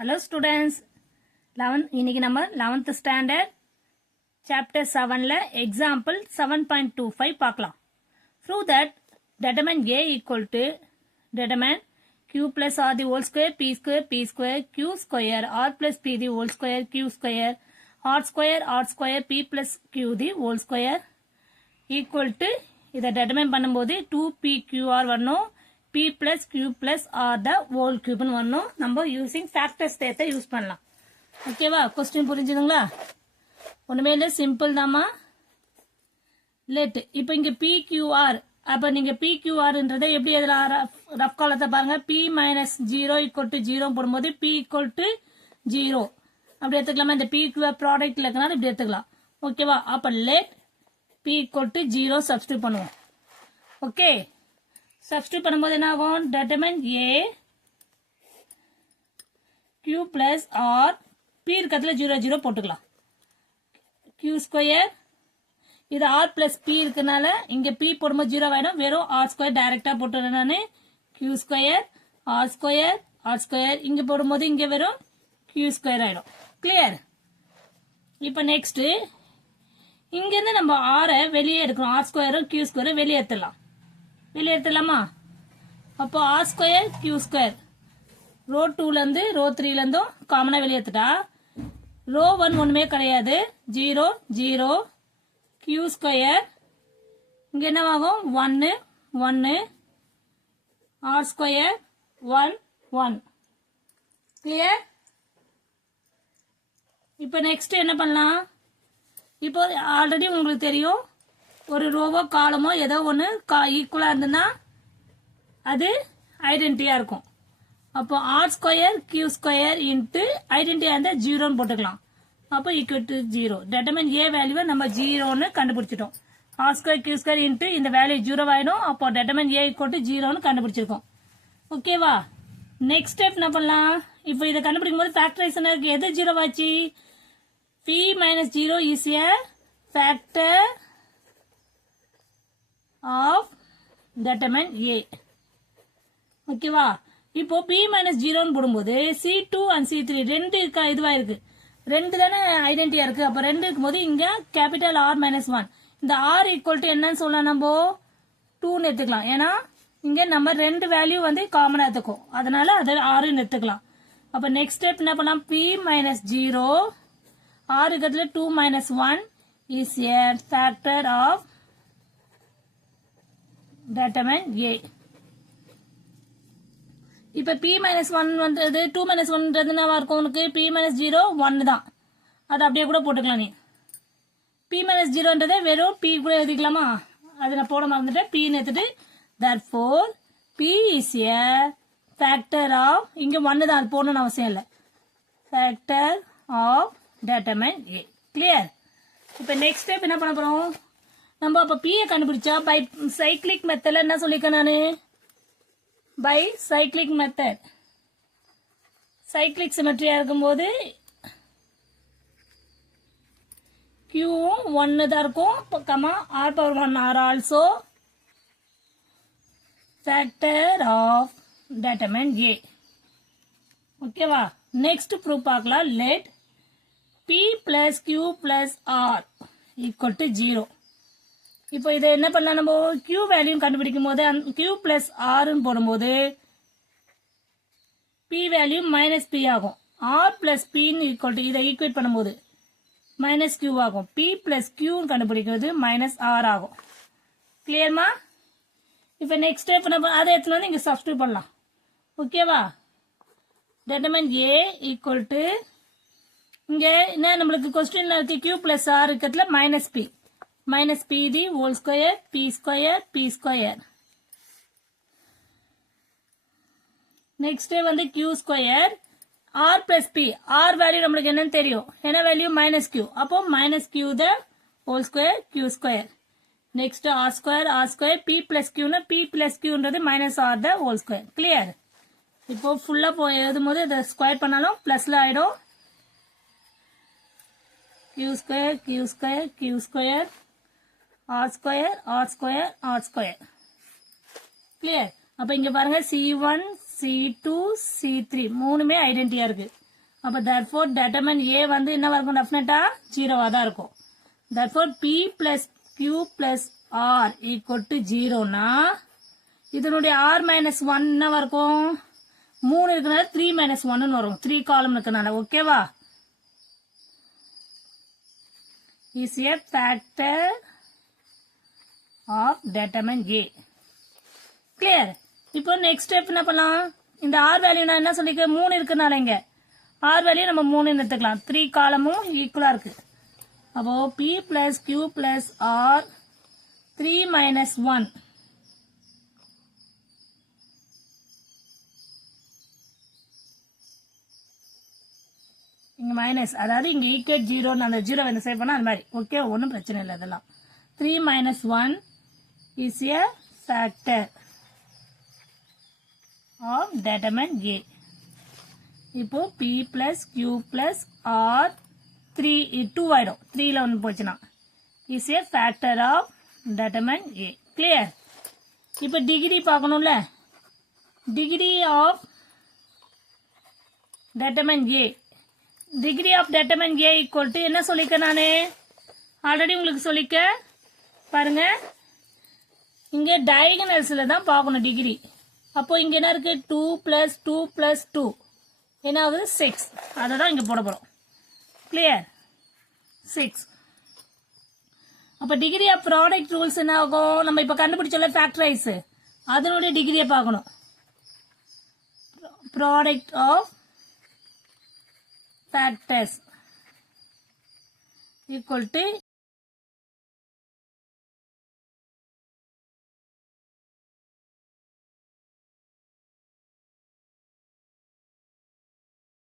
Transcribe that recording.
Hello students, 11 இன்னைக்கு நம்ம 11th standard chapter 7ல example 7.25 பார்க்கலாம். Prove that determine A equal to determine Q plus R the whole square P square Q square R plus P the whole square Q square R square P plus Q the whole square equal to இதை determine பண்ணும்போது 2PQR வரணும். P plus Q plus R the whole cube வரணும். நம்ம using factors தேத்தை use பண்ணலாம். ஓகேவா? Question புரிஞ்சுதுங்களா? ஒண்ணுமே இல்லை, சிம்பிள் தாமா. லெட் இப்போ இங்க PQR, அப்ப நீங்க PQRன்றதை எப்படி எதில் ரஃப் காலத்தை பாருங்க. P minus 0 equal to 0 போடும்போது P equal to 0 அப்படி எடுத்துக்கலாமா? இந்த PQR ப்ராடக்ட்ல இருக்கனால இப்படி எடுத்துக்கலாம். ஓகேவா? அப்ப let P equal to 0 substitute பண்ணுவோம். ஓகே, சப்ஸ்டியூட் பண்ணும்போது என்ன ஆகும்? determine A Q plus R P இருக்கிறதுல 0 0 போட்டுக்கலாம். Q ஸ்கொயர் இது R plus P இருக்கனால இங்க P போடும்போது 0 ஆயிடும். வெறும் R ஸ்கொயர் டைரக்டா போட்டுறேன் நானு. Q ஸ்கொயர் R ஸ்கொயர் இங்க போடும்போது இங்க வெறும் Q ஸ்கொயர் ஆயிடும். கிளியர்? இப்ப நெக்ஸ்ட் இங்க இருந்து நம்ம R வெளியே எடுக்கிறோம். R ஸ்கொயரும் Q ஸ்கொயரும் வெளியே எடுத்துடலாமா? அப்போ R square Q square row 2ல இருந்து ரோ 3ல இருந்தும் காமனா வெளியே எடுத்துட்டா ரோ 1 ஒண்ணுமே கிடையாது. 0 0 Q ஸ்கொயர் இங்க என்னவாகும்? 1 1 R ஸ்கொயர் 1 1. கிளியர்? இப்போ நெக்ஸ்ட் என்ன பண்ணலாம்? இப்போ ஆல்ரெடி உங்களுக்கு தெரியும், ஒரு ரோவோ காலமோ ஏதோ ஒன்று ஈக்குவலா இருந்ததுன்னா அது ஐடென்டிட்டியா இருக்கும். அப்போ R square Q square into ஐடென்டிட்டியா இருந்தா 0 போட்டுக்கலாம். அப்போ ஈக்குவல் டு 0. டெட்டர்மைன் ஏ வேல்யூவை நம்ம 0ன்னு கண்டுபிடிச்சிட்டோம். R square Q square into இந்த வேல்யூ 0 ஆயிடும். அப்போ டெட்டர்மைன் ஏ ஈக்குவல் டு 0ன்னு கண்டுபிடிச்சிருக்கோம். ஓகேவா? நெக்ஸ்ட் ஸ்டெப் என்ன பண்ணலாம்? இப்போ இதை கண்டுபிடிக்கும் போது ஃபேக்டரைசேஷன் இருக்கு. எது 0 ஆச்சு? P minus 0 is a factor of determinant A. ஓகேவா? இப்போ P minus 0 போடும்போது C2 and C3 ரெண்டு இருக்கா? இதுவா இருக்கு. ரெண்டு தானே ஐடென்டிட்டியா இருக்கு. அப்ப ரெண்டு இருக்கும்போது இங்க கேபிட்டல் R minus 1. இந்த R ஈக்குவல் டு என்னன்னு சொல்லலாம்? நம்ம 2ன்னு எடுத்துக்கலாம். ஏன்னா இங்க நம்ம ரெண்டு வேல்யூ வந்து காமனா எடுத்துக்கும். அதனால அது 6ன்னு எடுத்துக்கலாம். அப்ப நெக்ஸ்ட் ஸ்டெப் என்ன பண்ணலாம்? P minus 0 R இருக்கிறதுல 2 minus 1 is a factor of determinant A. இப்ப P minus 1 வந்தது 2 minus 1 என்னவா இருக்கும்? உனக்கு P minus 0 1 தான். அது அப்படியே கூட போட்டுக்கலாம். நீ P minus 0ன்றதை வெறும் P கூட எழுதிக்கலாமா? அதை நான் போட மறந்துட்டேன். P எடுத்துட்டு therefore P is a factor of, இங்க 1 தான், அது போடணும்னு அவசியம் இல்லை. factor of determinant A. Clear? இப்போ நெக்ஸ்ட் ஸ்டெப் என்ன பண்ண போறோம்? நம்ம அப்ப P கண்டுபிடிச்சா பை சைக்ளிக் மெத்தட்ல என்ன சொல்லிருக்கேன் நானு? By cyclic method. சைக்ளிக் சிமெட்ரியா இருக்கும்போது Q 1 தான் இருக்கும். Comma R power 1 R also factor of determinant A. ஓகேவா? நெக்ஸ்ட் ப்ரூஃப் பார்க்கலாம். Let P plus Q plus R equal to 0. இப்போ இதை என்ன பண்ணலாம்? நம்ம Q வேல்யூ கண்டுபிடிக்கும் போது Q plus R போடும்போது P வேல்யூ மைனஸ் P ஆகும். R plus P equal to இதை ஈக்குவேட் பண்ணும்போது மைனஸ் Q ஆகும். P plus Q கண்டுபிடிக்கிறது மைனஸ் R ஆகும். கிளியர்மா? இப்போ நெக்ஸ்ட் ஸ்டெப் அதை எடுத்துன்னு வந்து இங்க சப்ஸ்டியூட் பண்ணலாம். ஓகேவா? டெட்டர்மைன் A ஈக்குவல் டு இங்க என்ன நம்மளுக்கு கொஸ்டின்ல இருக்கு? Q plus R இருக்கிறதுல minus P the whole square P square. Next வந்து Q square R plus P. R value நம்மளுக்கு என்னன்னு தெரியும். என்ன வேல்யூ? Minus Q. அப்போ minus Q the whole square Q square. Next R square P plus Q னா P plus Qன்றது minus R the whole square. Clear? இப்போ ஃபுல்லா போய் எழுதும் போது இதை ஸ்கொயர் பண்ணாலும் பிளஸ்ல ஆயிடும். Q square R square. Clear? அப்ப இங்க பாருங்க C1 C2 C3 மூணுமே ஐடென்டிட்டியா இருக்கு. அப்போ therefore determine A வந்து என்ன இருக்கும் டெஃபினட்டா 0வா தான் இருக்கும். therefore P plus Q plus R equal to 0னா இதனுடைய R minus 1 என்னவா இருக்கும் 3 இருக்கனால 3 minus 1 வரும் 3 காலம் இருக்கனால ஓகேவா. is a factor of determine A. clear. இப்போ next step என்ன பண்ணலாம் இந்த R வேல்யூ நான் என்ன சொல்லிக்க 3 இருக்கனால இங்க R வேல்யூ நம்ம 3 எடுத்துக்கலாம் 3 காலமும் ஈக்குவலா இருக்கு. அப்போ P plus Q plus R 3 minus 1 இங்க மைனஸ் அதாவது இங்க ஈக்குவேட் 0 அந்த 0 வந்து சேவ் பண்ணா அந்த மாதிரி ஓகே ஒன்றும் பிரச்சனை இல்லை அதெல்லாம் 3 minus 1 is a factor of determine A. இப்போ P plus Q plus R 3 2 ஆயிடும் 3ல ஒன்று போச்சுன்னா is a factor of determine A. clear. இப்போ டிகிரி பார்க்கணும்ல degree of determine A degree of determine A equal to என்ன சொல்லிக்க நானே ஆல்ரெடி உங்களுக்கு சொல்லிக்க பாருங்க இங்க diagonalsல தான் பார்க்கணும் டிகிரி. அப்போ இங்க என்ன இருக்கு 2 plus 2 plus 2 என்ன ஆகுது 6 அதை தான் இங்க போட போறோம். கிளியர் 6. அப்ப டிகிரி ஆஃப் ப்ராடக்ட் ரூல்ஸ் என்ன ஆகும் நம்ம இப்ப கண்டுபிடிச்சோம்ல ஃபேக்டரைஸ் அதனுடைய டிகிரியை பார்க்கணும். Product of factors equal to